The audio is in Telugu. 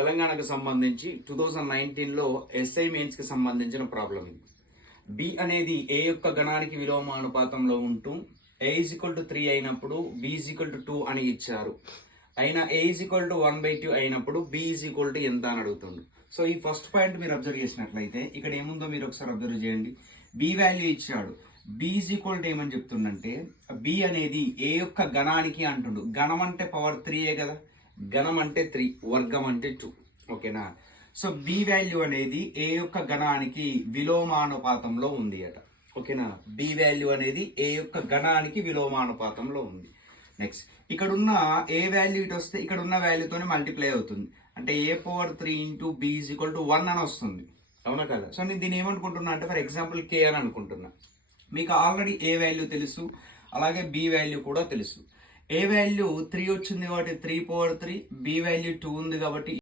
తెలంగాణకు సంబంధించి 2019లో ఎస్ఐ మెయిన్స్కి సంబంధించిన ప్రాబ్లం ఇది. బి అనేది ఏ యొక్క గణానికి విలోమానుపాతంలో ఉంటూ ఏ ఈజ్ ఈక్వల్ టు 3 అయినప్పుడు బి ఈజ్ ఈక్వల్ టు 2 అని ఇచ్చారు. అయినా ఏ ఈజ్ ఈక్వల్ టు 1/2 అయినప్పుడు బి ఈజ్ ఈక్వల్ టు ఎంత అని అడుగుతుంది. సో ఈ ఫస్ట్ పాయింట్ మీరు అబ్జర్వ్ చేసినట్లయితే ఇక్కడ ఏముందో మీరు ఒకసారి అబ్జర్వ్ చేయండి. బి వాల్యూ ఇచ్చాడు. బి ఈజ్ ఈక్వల్ టు ఏమని చెప్తుండంటే బి అనేది ఏ యొక్క గణానికి అంటుండు. గణం అంటే పవర్ 3 కదా, గణం అంటే 3, వర్గం అంటే 2. ఓకేనా? సో బి వాల్యూ అనేది ఏ యొక్క గణానికి విలోమానుపాతంలో ఉంది అట. ఓకేనా? బి వాల్యూ అనేది ఏ యొక్క గణానికి విలోమానుపాతంలో ఉంది. నెక్స్ట్ ఇక్కడ ఉన్న ఏ వాల్యూ ఇటు వస్తే ఇక్కడ ఉన్న వాల్యూతోనే మల్టిప్లై అవుతుంది. అంటే A power 3 into B is equal to 1 అని వస్తుంది. అవునా కదా? సో నేను దీన్ని ఏమనుకుంటున్నా అంటే ఫర్ ఎగ్జాంపుల్ కే అని అనుకుంటున్నా. మీకు ఆల్రెడీ ఏ వాల్యూ తెలుసు, అలాగే బి వాల్యూ కూడా తెలుసు. ఏ వాల్యూ 3 వచ్చింది కాబట్టి 3/3, బి వాల్యూ 2 ఉంది కాబట్టి